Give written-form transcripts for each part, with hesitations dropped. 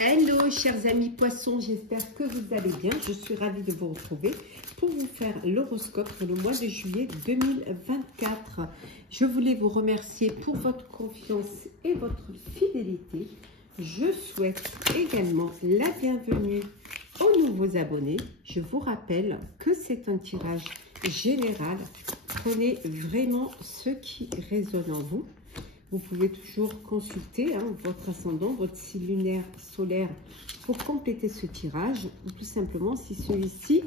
Hello chers amis poissons, j'espère que vous allez bien. Je suis ravie de vous retrouver pour vous faire l'horoscope pour le mois de juillet 2024. Je voulais vous remercier pour votre confiance et votre fidélité. Je souhaite également la bienvenue aux nouveaux abonnés. Je vous rappelle que c'est un tirage général. Prenez vraiment ce qui résonne en vous. Vous pouvez toujours consulter votre ascendant, votre signe lunaire solaire pour compléter ce tirage. Ou tout simplement, si celui-ci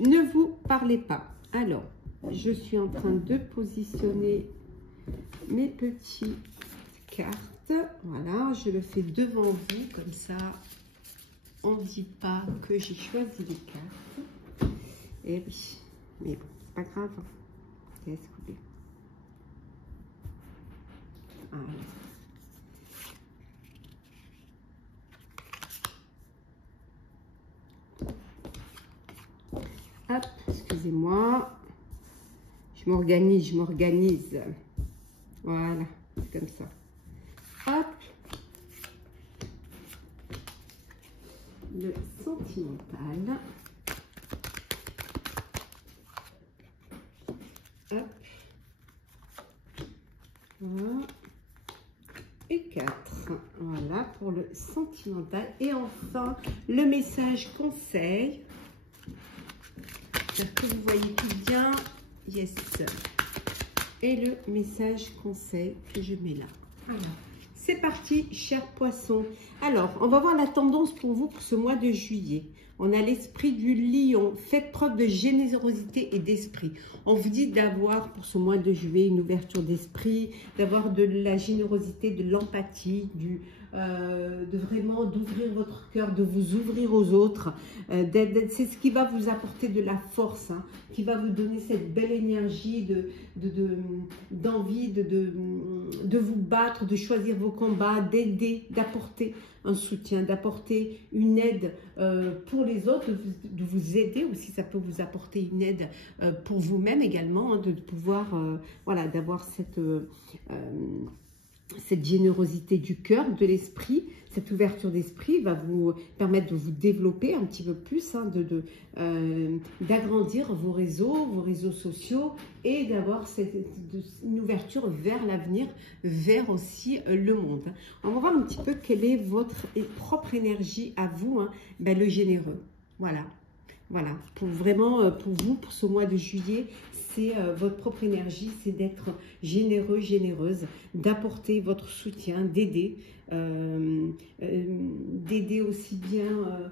ne vous parlait pas. Alors, je suis en train de positionner mes petites cartes. Voilà, je le fais devant vous. Comme ça, on ne dit pas que j'ai choisi les cartes. Et oui, mais bon, c'est pas grave. Laisse couper. Hop, excusez-moi. Je m'organise. Voilà, c'est comme ça. Hop. Le sentimental. Hop. Voilà. Et 4. Voilà pour le sentimental. Et enfin, le message conseil. J'espère que vous voyez tout bien. Yes. Et le message conseil que je mets là. Alors, c'est parti, chers poissons. Alors, on va voir la tendance pour vous pour ce mois de juillet. On a l'esprit du lion. Faites preuve de générosité et d'esprit. On vous dit d'avoir pour ce mois de juillet une ouverture d'esprit, d'avoir de la générosité, de l'empathie, de vraiment d'ouvrir votre cœur, de vous ouvrir aux autres. C'est ce qui va vous apporter de la force, qui va vous donner cette belle énergie d'envie de vous battre, de choisir vos combats, d'aider, d'apporter un soutien, d'apporter une aide pour les autres, de vous aider aussi. Ça peut vous apporter une aide pour vous-même également, de pouvoir, voilà, d'avoir cette générosité du cœur, de l'esprit. Cette ouverture d'esprit va vous permettre de vous développer un petit peu plus, d'agrandir vos réseaux sociaux et d'avoir une ouverture vers l'avenir, vers aussi le monde. On va voir un petit peu quelle est votre propre énergie à vous, le généreux. Voilà, pour vraiment, pour vous, pour ce mois de juillet, c'est votre propre énergie, c'est d'être généreux, généreuse, d'apporter votre soutien, d'aider aussi bien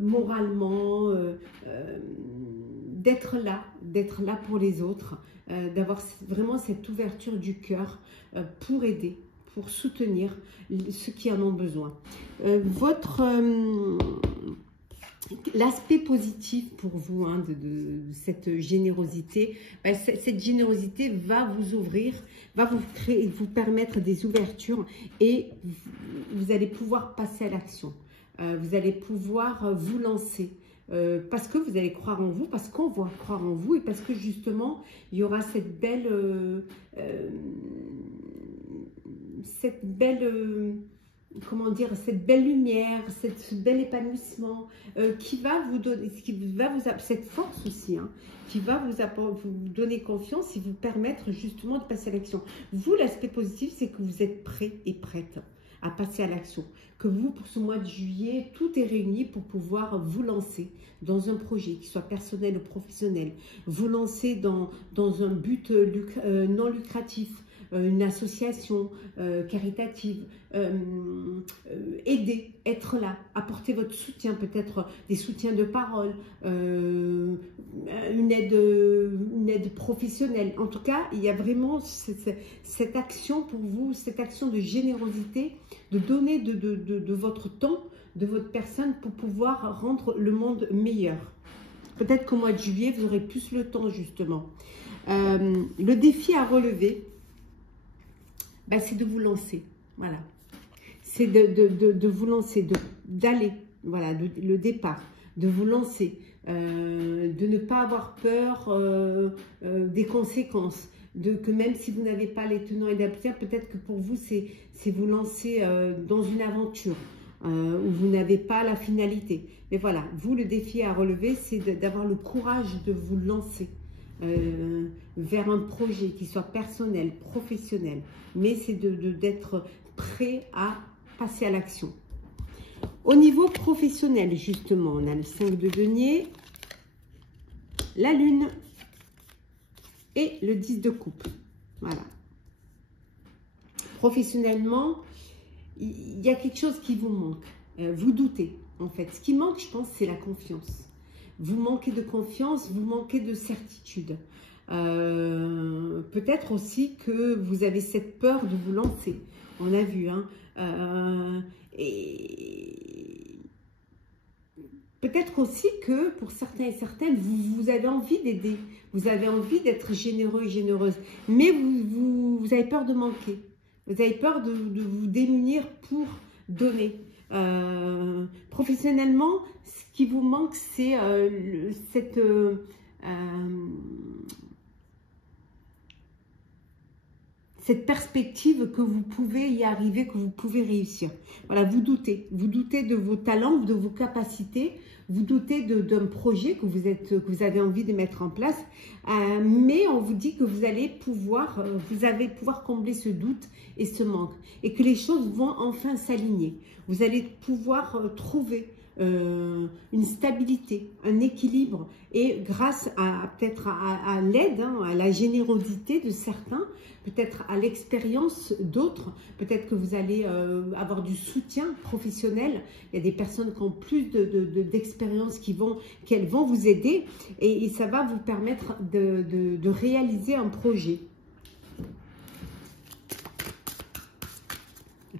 moralement, d'être là pour les autres, d'avoir vraiment cette ouverture du cœur pour aider, pour soutenir ceux qui en ont besoin. L'aspect positif pour vous de cette générosité, cette générosité va vous ouvrir, va vous permettre des ouvertures et vous allez pouvoir passer à l'action. Vous allez pouvoir vous lancer parce que vous allez croire en vous, parce qu'on va croire en vous et parce que justement, il y aura cette belle comment dire, cette belle lumière, ce bel épanouissement qui va vous donner, cette force aussi, qui va vous donner confiance et vous permettre justement de passer à l'action. Vous, l'aspect positif, c'est que vous êtes prêt et prête à passer à l'action. Que vous, pour ce mois de juillet, tout est réuni pour pouvoir vous lancer dans un projet, qu'il soit personnel ou professionnel, vous lancer dans un but non lucratif, une association caritative, aider, être là, apporter votre soutien, peut-être des soutiens de parole, une aide professionnelle. En tout cas, il y a vraiment cette action pour vous, cette action de générosité, de donner de votre temps, de votre personne pour pouvoir rendre le monde meilleur. Peut-être qu'au mois de juillet, vous aurez plus le temps justement. Le défi à relever, c'est de vous lancer, voilà. C'est de vous lancer, d'aller, voilà, le départ, de vous lancer, de ne pas avoir peur des conséquences, que même si vous n'avez pas les tenants et les aboutissants, peut-être que pour vous, c'est vous lancer dans une aventure. où vous n'avez pas la finalité. Mais voilà, vous, le défi à relever, c'est d'avoir le courage de vous lancer vers un projet qui soit personnel, professionnel. Mais c'est d'être prêt à passer à l'action. Au niveau professionnel, justement, on a le 5 de denier, la lune et le 10 de coupe. Voilà. Professionnellement, il y a quelque chose qui vous manque. Vous doutez, en fait. Ce qui manque, je pense, c'est la confiance. Vous manquez de confiance, vous manquez de certitude. Peut-être aussi que vous avez cette peur de vous lancer. On a vu, hein. Et peut-être aussi que pour certains et certaines, vous avez envie d'aider. Vous avez envie d'être généreux et généreuse. Mais vous avez peur de manquer. Vous avez peur de vous démunir pour donner. Professionnellement, ce qui vous manque, c'est cette perspective que vous pouvez y arriver, que vous pouvez réussir. Voilà, vous doutez de vos talents, de vos capacités, vous doutez d'un projet que vous avez envie de mettre en place, mais on vous dit que vous allez pouvoir combler ce doute et ce manque, et que les choses vont enfin s'aligner. Vous allez pouvoir trouver une stabilité, un équilibre, et grâce à peut-être à l'aide, hein, à la générosité de certains, peut-être à l'expérience d'autres, peut-être que vous allez avoir du soutien professionnel. Il y a des personnes qui ont plus d'expérience qu'elles vont vous aider, et ça va vous permettre de réaliser un projet.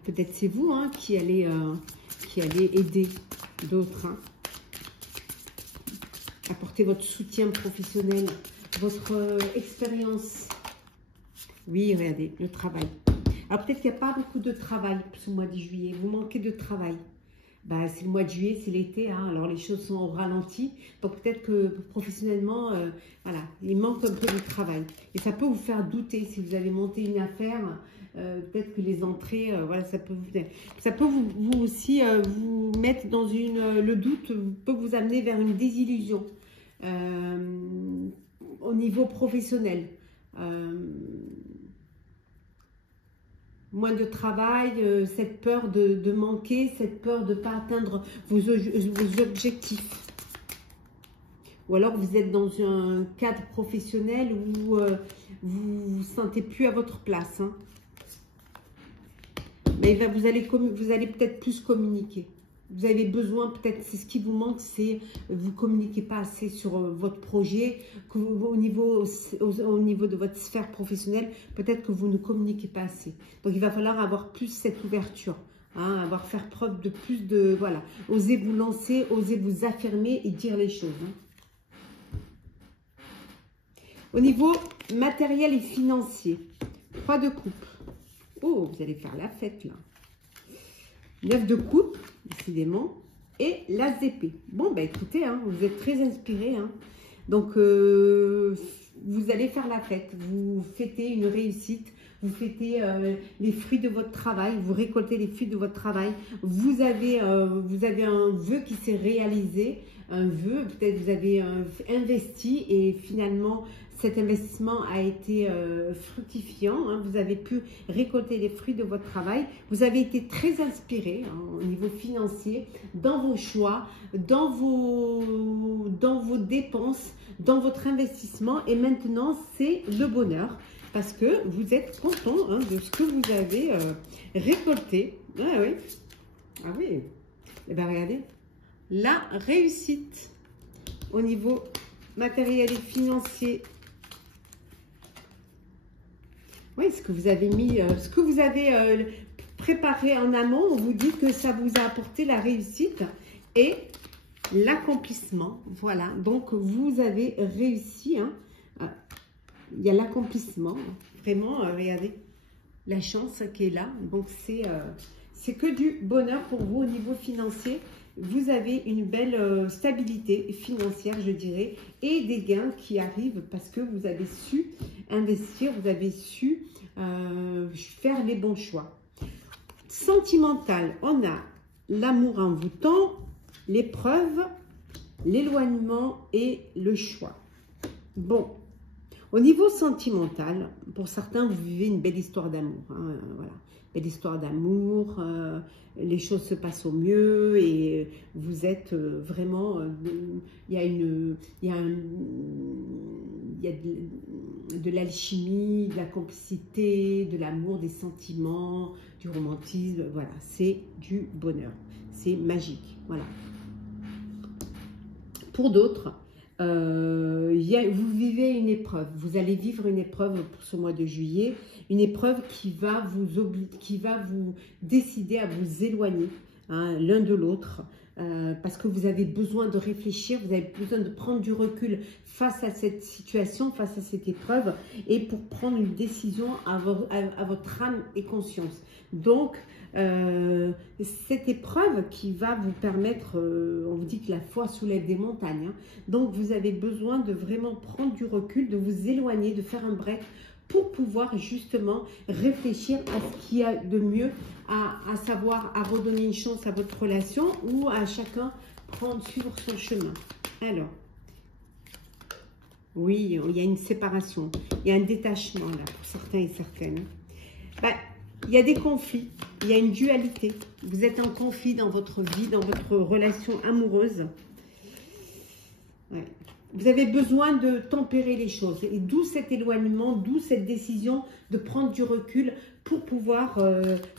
Peut-être c'est vous, hein, qui allez aider d'autres, hein. Apporter votre soutien professionnel, votre expérience. Oui, regardez, le travail. Alors peut-être qu'il n'y a pas beaucoup de travail ce mois de juillet. Vous manquez de travail. Bah, c'est le mois de juillet, c'est l'été, hein, alors les choses sont au ralenti. Donc peut-être que professionnellement, voilà, il manque un peu de travail. Et ça peut vous faire douter si vous allez monter une affaire. Peut-être que les entrées, voilà, ça peut vous aussi vous mettre dans le doute, peut vous amener vers une désillusion au niveau professionnel. Moins de travail, cette peur de manquer, cette peur de ne pas atteindre vos objectifs. Ou alors vous êtes dans un cadre professionnel où vous ne vous sentez plus à votre place, hein. Mais vous allez peut-être plus communiquer. Vous avez besoin, peut-être, c'est ce qui vous manque, c'est vous ne communiquez pas assez sur votre projet, que au niveau de votre sphère professionnelle, peut-être que vous ne communiquez pas assez. Donc, il va falloir avoir plus cette ouverture, hein, faire preuve de plus de, voilà, osez vous lancer, osez vous affirmer et dire les choses, hein. Au niveau matériel et financier, 3 de coupe. Oh, vous allez faire la fête, là. 9 de coupe, décidément, et l'as d'épée. Bon, bah écoutez, hein, vous êtes très inspiré, hein. Donc, vous allez faire la fête. Vous fêtez une réussite. Vous fêtez les fruits de votre travail. Vous récoltez les fruits de votre travail. Vous avez un vœu qui s'est réalisé. Un vœu, peut-être vous avez investi et finalement, cet investissement a été fructifiant, hein. Vous avez pu récolter les fruits de votre travail. Vous avez été très inspiré, hein, au niveau financier, dans vos choix, dans vos dépenses, dans votre investissement. Et maintenant, c'est le bonheur parce que vous êtes content, hein, de ce que vous avez récolté. Ah oui, ah oui. Et bien, regardez, la réussite au niveau matériel et financier. Oui, ce que vous avez mis, ce que vous avez préparé en amont, on vous dit que ça vous a apporté la réussite et l'accomplissement. Voilà, donc vous avez réussi, hein. Il y a l'accomplissement, vraiment, regardez, la chance qui est là. Donc c'est que du bonheur pour vous au niveau financier. Vous avez une belle stabilité financière, je dirais, et des gains qui arrivent parce que vous avez su investir, vous avez su faire les bons choix. Sentimental, on a l'amour envoûtant, l'épreuve, l'éloignement et le choix. Bon, au niveau sentimental, pour certains, vous vivez une belle histoire d'amour. Hein, voilà, belle histoire d'amour, les choses se passent au mieux et vous êtes vraiment... Il y a de l'alchimie, de la complicité, de l'amour, des sentiments, du romantisme. Voilà, c'est du bonheur. C'est magique. Voilà. Pour d'autres, vous vivez une épreuve, vous allez vivre une épreuve pour ce mois de juillet, une épreuve qui va vous décider à vous éloigner hein, l'un de l'autre, parce que vous avez besoin de réfléchir, vous avez besoin de prendre du recul face à cette situation, face à cette épreuve, et pour prendre une décision à votre âme et conscience. Donc, cette épreuve qui va vous permettre, on vous dit que la foi soulève des montagnes, hein, donc vous avez besoin de vraiment prendre du recul, de vous éloigner, de faire un break pour pouvoir justement réfléchir à ce qu'il y a de mieux, à savoir à redonner une chance à votre relation ou à chacun suivre son chemin. Alors, oui, il y a une séparation, il y a un détachement là pour certains et certaines. Ben, il y a des conflits, il y a une dualité. Vous êtes en conflit dans votre vie, dans votre relation amoureuse. Ouais. Vous avez besoin de tempérer les choses. Et d'où cet éloignement, d'où cette décision de prendre du recul pour pouvoir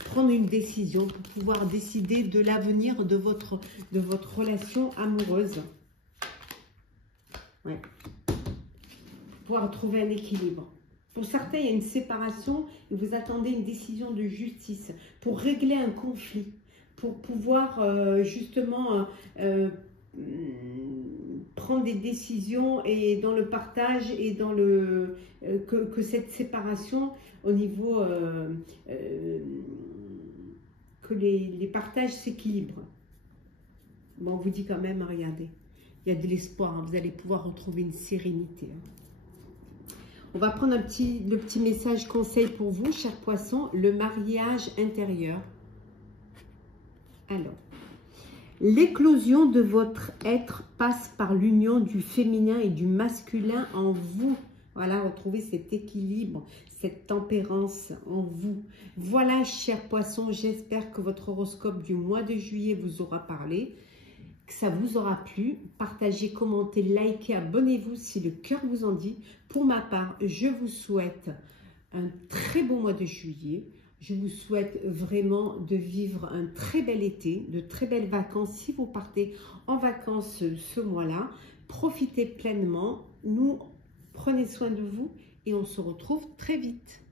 prendre une décision, pour pouvoir décider de l'avenir de votre relation amoureuse. Ouais. Pour pouvoir trouver un équilibre. Pour certains, il y a une séparation et vous attendez une décision de justice pour régler un conflit, pour pouvoir justement prendre des décisions et dans le partage et dans le que cette séparation au niveau que les partages s'équilibrent. Bon, on vous dit quand même, regardez, il y a de l'espoir, hein, vous allez pouvoir retrouver une sérénité. Hein. On va prendre le petit message conseil pour vous, chers poissons, le mariage intérieur. Alors, l'éclosion de votre être passe par l'union du féminin et du masculin en vous. Voilà, retrouvez cet équilibre, cette tempérance en vous. Voilà, chers poissons, j'espère que votre horoscope du mois de juillet vous aura parlé, que ça vous aura plu. Partagez, commentez, likez, abonnez-vous si le cœur vous en dit. Pour ma part, je vous souhaite un très beau mois de juillet. Je vous souhaite vraiment de vivre un très bel été, de très belles vacances. Si vous partez en vacances ce mois-là, profitez pleinement. Nous, prenez soin de vous et on se retrouve très vite.